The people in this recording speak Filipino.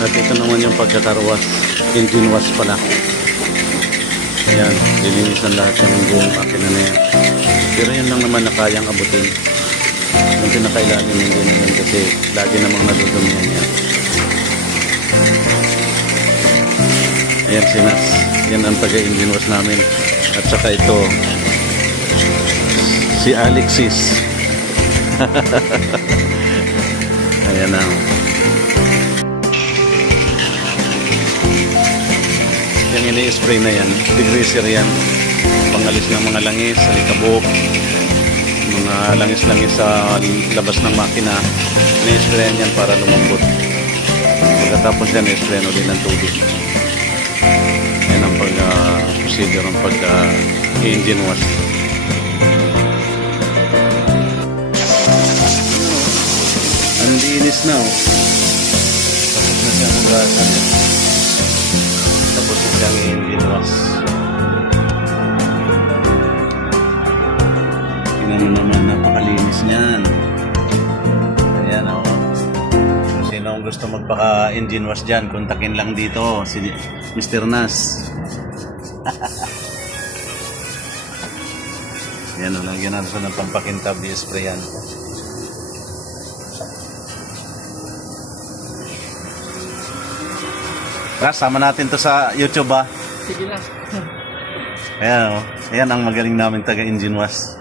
At ito naman yung pagkakarwas. Engine wash pala. Ayan, lilinisan lahat ng buong makina na yan. Pero yun lang naman na kayang abutin. Yung pinakailalim hindi na yun kasi lagi namang nadudumihan yan. Ayan si Nas. Yan ang taga-engine wash namin. At saka ito, si Alexis. Ayan na. Yung ini-spray na yan, degreaser yan. Pangalis ng mga langis, alikabok, mga langis-langis sa labas ng makina. Ini-sprayan yan para lumambot. Pagkatapos yan, ini-sprayan ulit ng tubig. Yan ang procedure ng pag-engine wash. Ang linis na, oh. Tapos na siya magasan. Tapos na siyang engine wash. Tingnan mo naman, napakalinis niyan. Ayan, oh. Kung sino ang gusto magpaka-engine wash dyan, kontakin lang dito si Mr. Nas. Ayan, oh. Lagyan natin sa ng pampakintab, i-sprayan. Ras, sama natin to sa YouTube, ha? Sige na. Ayan, oh. Ayan ang magaling namin taga-engine wash.